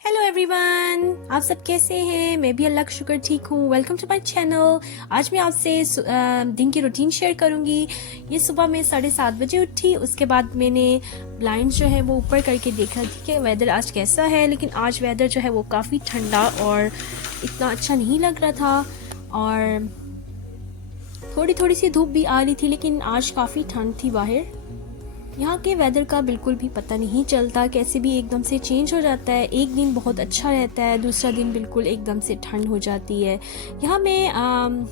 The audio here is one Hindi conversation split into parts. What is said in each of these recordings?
हेलो एवरीवन, आप सब कैसे हैं? मैं भी अल्लाह का शुक्र ठीक हूँ। Welcome to my channel. आज मैं आपसे दिन की रूटीन शेयर करूँगी। ये सुबह मैं 7:30 बजे उठी। उसके बाद मैंने ब्लाइंड्स जो है वो ऊपर करके देखा कि वेदर आज कैसा है। लेकिन आज वेदर जो है वो काफ़ी ठंडा और इतना अच्छा नहीं लग रहा था और थोड़ी थोड़ी सी धूप भी आ रही थी, लेकिन आज काफ़ी ठंड थी बाहर। यहाँ के वेदर का बिल्कुल भी पता नहीं चलता, कैसे भी एकदम से चेंज हो जाता है। एक दिन बहुत अच्छा रहता है, दूसरा दिन बिल्कुल एकदम से ठंड हो जाती है। यहाँ मैं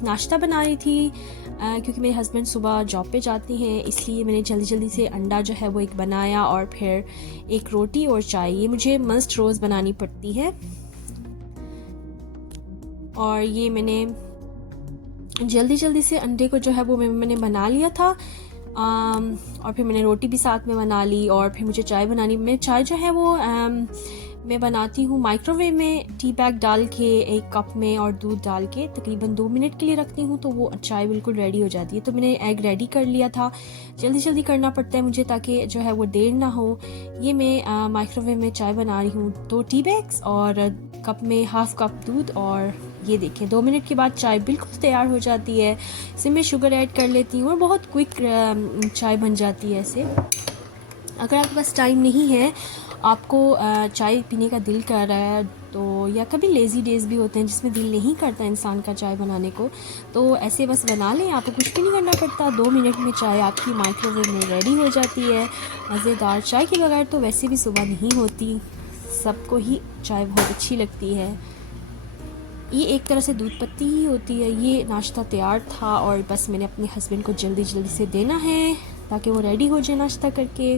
नाश्ता बना रही थी क्योंकि मेरे हस्बैंड सुबह जॉब पे जाते हैं, इसलिए मैंने जल्दी जल्दी से अंडा जो है वो एक बनाया और फिर एक रोटी और चाय। ये मुझे मस्ट रोज़ बनानी पड़ती है और ये मैंने जल्दी जल्दी से अंडे को जो है वो मैंने बना लिया था। और फिर मैंने रोटी भी साथ में बना ली और फिर मुझे चाय बनानी। मैं चाय जो है वो मैं बनाती हूँ माइक्रोवेव में, टी बैग डाल के एक कप में और दूध डाल के तकरीबन 2 मिनट के लिए रखती हूँ, तो वो चाय बिल्कुल रेडी हो जाती है। तो मैंने एग रेडी कर लिया था। जल्दी जल्दी करना पड़ता है मुझे ताकि जो है वो देर ना हो। ये मैं माइक्रोवेव में चाय बना रही हूँ, 2 टी बैग्स और कप में हाफ कप दूध। और ये देखें 2 मिनट के बाद चाय बिल्कुल तैयार हो जाती है। इसमें मैं शुगर ऐड कर लेती हूँ और बहुत क्विक चाय बन जाती है ऐसे। अगर आपके पास टाइम नहीं है, आपको चाय पीने का दिल कर रहा है तो, या कभी लेज़ी डेज़ भी होते हैं जिसमें दिल नहीं करता इंसान का चाय बनाने को, तो ऐसे बस बना लें। आपको कुछ भी नहीं करना पड़ता। 2 मिनट में चाय आपकी माइक्रोवेव में रेडी हो जाती है। मज़ेदार चाय के बगैर तो वैसे भी सुबह नहीं होती, सबको ही चाय बहुत अच्छी लगती है। ये एक तरह से दूध पत्ती ही होती है। ये नाश्ता तैयार था और बस मैंने अपने हस्बैंड को जल्दी जल्दी से देना है ताकि वो रेडी हो जाए नाश्ता करके।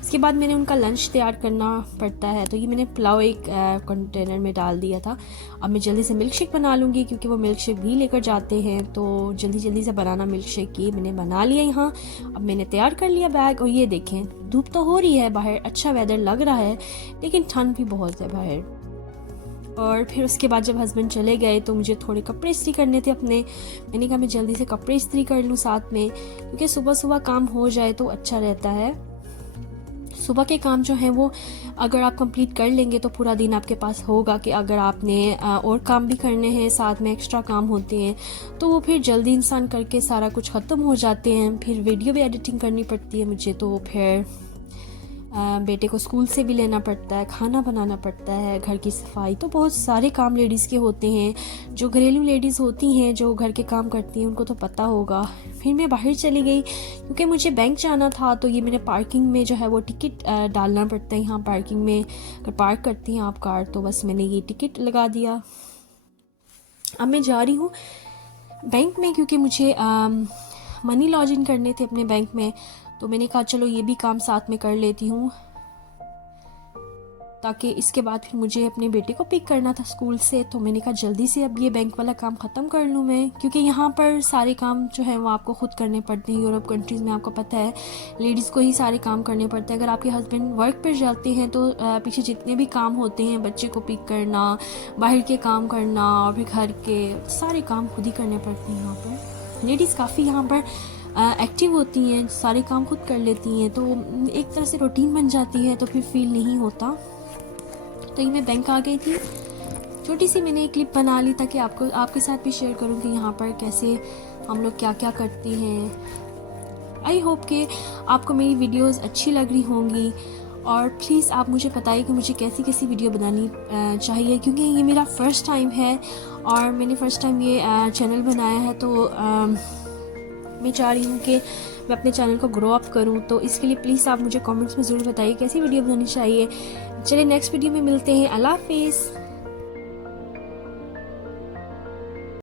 इसके बाद मैंने उनका लंच तैयार करना पड़ता है, तो ये मैंने पुलाव एक कंटेनर में डाल दिया था। अब मैं जल्दी से मिल्क शेक बना लूँगी क्योंकि वो मिल्क शेक भी लेकर जाते हैं, तो जल्दी जल्दी से बनाना मिल्क शेक ये मैंने बना लिया यहाँ। अब मैंने तैयार कर लिया बैग और ये देखें धूप तो हो रही है बाहर, अच्छा वेदर लग रहा है, लेकिन ठंड भी बहुत है बाहर। और फिर उसके बाद जब हस्बैंड चले गए तो मुझे थोड़े कपड़े इस्त्री करने थे अपने। मैंने कहा मैं जल्दी से कपड़े इस्त्री कर लूँ साथ में, क्योंकि सुबह सुबह काम हो जाए तो अच्छा रहता है। सुबह के काम जो हैं वो अगर आप कंप्लीट कर लेंगे तो पूरा दिन आपके पास होगा। कि अगर आपने और काम भी करने हैं, साथ में एक्स्ट्रा काम होते हैं, तो वो फिर जल्दी इंसान करके सारा कुछ ख़त्म हो जाते हैं। फिर वीडियो भी एडिटिंग करनी पड़ती है मुझे, तो फिर बेटे को स्कूल से भी लेना पड़ता है, खाना बनाना पड़ता है, घर की सफाई, तो बहुत सारे काम लेडीज़ के होते हैं। जो घरेलू लेडीज़ होती हैं, जो घर के काम करती हैं, उनको तो पता होगा। फिर मैं बाहर चली गई क्योंकि मुझे बैंक जाना था, तो ये मैंने पार्किंग में जो है वो टिकट डालना पड़ता है। यहाँ पार्किंग में अगर पार्क करती हैं आप कार, तो बस मैंने ये टिकट लगा दिया। अब मैं जा रही हूँ बैंक में क्योंकि मुझे मनी लॉगिन करने थे अपने बैंक में, तो मैंने कहा चलो ये भी काम साथ में कर लेती हूँ, ताकि इसके बाद फिर मुझे अपने बेटे को पिक करना था स्कूल से। तो मैंने कहा जल्दी से अब ये बैंक वाला काम ख़त्म कर लूँ मैं, क्योंकि यहाँ पर सारे काम जो है वो आपको खुद करने पड़ते हैं। यूरोप कंट्रीज़ में आपको पता है लेडीज़ को ही सारे काम करने पड़ते हैं। अगर आपके हस्बैंड वर्क पर जाते हैं तो पीछे जितने भी काम होते हैं, बच्चे को पिक करना, बाहर के काम करना और फिर घर के सारे काम खुद ही करने पड़ते हैं। यहाँ पर लेडीज़ काफ़ी यहाँ पर एक्टिव होती हैं, सारे काम खुद कर लेती हैं, तो एक तरह से रूटीन बन जाती है, तो फिर फील नहीं होता। तो ये मैं बैंक आ गई थी। छोटी सी मैंने एक क्लिप बना ली ताकि आपके साथ भी शेयर करूँ कि यहाँ पर कैसे हम लोग क्या क्या करते हैं। आई होप कि आपको मेरी वीडियोस अच्छी लग रही होंगी और प्लीज़ आप मुझे बताइए कि मुझे कैसी कैसी वीडियो बनानी चाहिए, क्योंकि ये मेरा फ़र्स्ट टाइम है और मैंने फ़र्स्ट टाइम ये चैनल बनाया है। तो मैं चाह रही हूँ कि मैं अपने चैनल को ग्रो अप करूँ, तो इसके लिए प्लीज़ आप मुझे कमेंट्स में ज़रूर बताइए कैसी वीडियो बनानी चाहिए। चलिए नेक्स्ट वीडियो में मिलते हैं। अल्लाह हाफिज़।